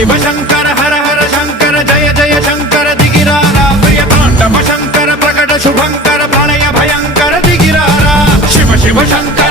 शिव शंकर हर हर शंकर जय जय शंकर दिगिरारा प्रिय तांडव शंकर प्रकट शुभंकर प्रलय भयंकर दिगिरारा शिव शिव शंकर